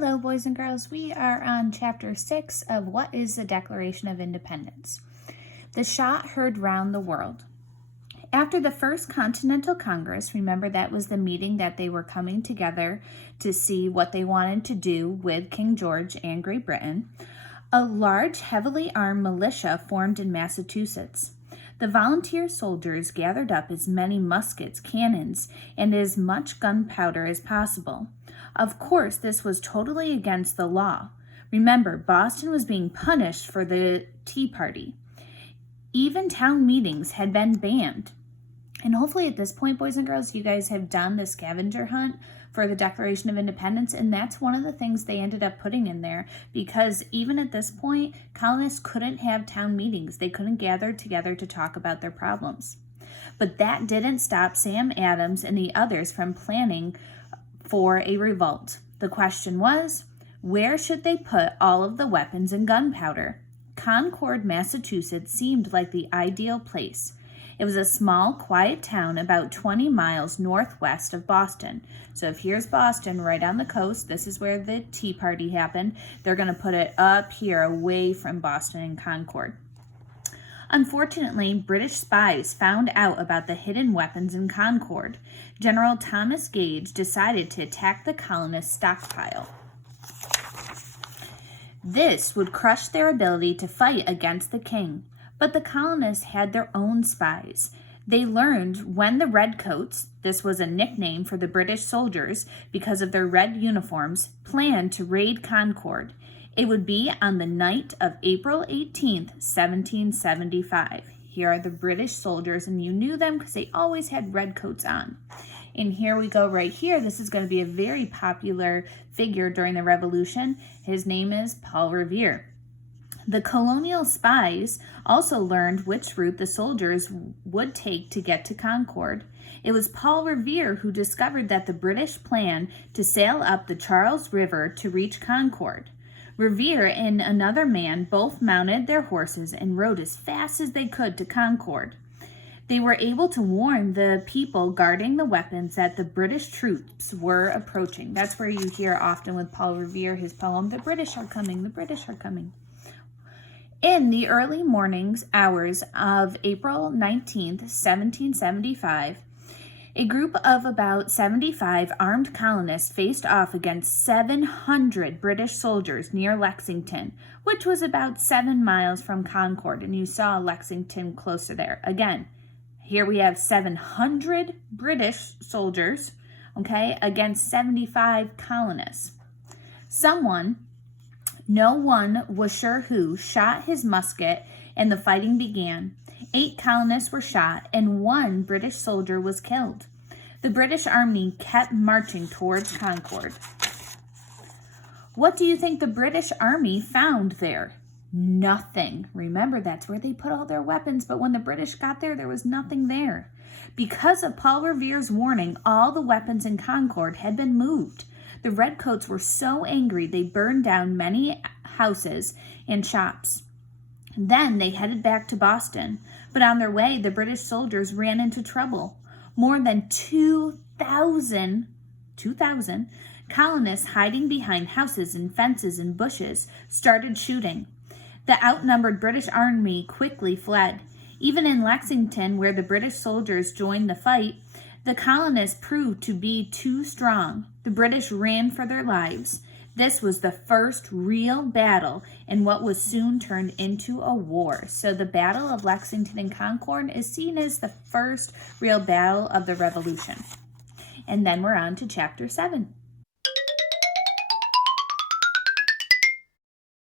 Hello, boys and girls. We are on Chapter 6 of What is the Declaration of Independence? The shot heard round the world. After the First Continental Congress, remember that was the meeting that they were coming together to see what they wanted to do with King George and Great Britain, a large, heavily armed militia formed in Massachusetts. The volunteer soldiers gathered up as many muskets, cannons, and as much gunpowder as possible. Of course, this was totally against the law. Remember, Boston was being punished for the Tea Party. Even town meetings had been banned. And hopefully at this point, boys and girls, you guys have done the scavenger hunt for the Declaration of Independence, and that's one of the things they ended up putting in there, because even at this point, colonists couldn't have town meetings. They couldn't gather together to talk about their problems. But that didn't stop Sam Adams and the others from planning for a revolt. The question was, where should they put all of the weapons and gunpowder? Concord, Massachusetts seemed like the ideal place. It was a small, quiet town about 20 miles northwest of Boston. So if here's Boston, right on the coast, this is where the Tea Party happened. They're going to put it up here away from Boston and Concord. Unfortunately, British spies found out about the hidden weapons in Concord. General Thomas Gage decided to attack the colonists' stockpile. This would crush their ability to fight against the king. But the colonists had their own spies. They learned when the Redcoats, this was a nickname for the British soldiers because of their red uniforms, planned to raid Concord. It would be on the night of April 18th, 1775. Here are the British soldiers, and you knew them because they always had red coats on. And here we go right here. This is going to be a very popular figure during the Revolution. His name is Paul Revere. The colonial spies also learned which route the soldiers would take to get to Concord. It was Paul Revere who discovered that the British planned to sail up the Charles River to reach Concord. Revere and another man both mounted their horses and rode as fast as they could to Concord. They were able to warn the people guarding the weapons that the British troops were approaching. That's where you hear often with Paul Revere his poem, "The British are coming, the British are coming." In the early mornings hours of April 19th, 1775, a group of about 75 armed colonists faced off against 700 British soldiers near Lexington, which was about 7 miles from Concord, and you saw Lexington closer there. Again, here we have 700 British soldiers, against 75 colonists. No one was sure who, shot his musket, and the fighting began. 8 colonists were shot, and 1 British soldier was killed. The British army kept marching towards Concord. What do you think the British army found there? Nothing. Remember, that's where they put all their weapons, but when the British got there, there was nothing there. Because of Paul Revere's warning, all the weapons in Concord had been moved. The Redcoats were so angry they burned down many houses and shops. Then they headed back to Boston. But on their way, the British soldiers ran into trouble. More than 2,000 colonists hiding behind houses and fences and bushes started shooting. The outnumbered British army quickly fled. Even in Lexington, where the British soldiers joined the fight, the colonists proved to be too strong. The British ran for their lives. This was the first real battle in what was soon turned into a war. So the Battle of Lexington and Concord is seen as the first real battle of the Revolution. And then we're on to Chapter 7.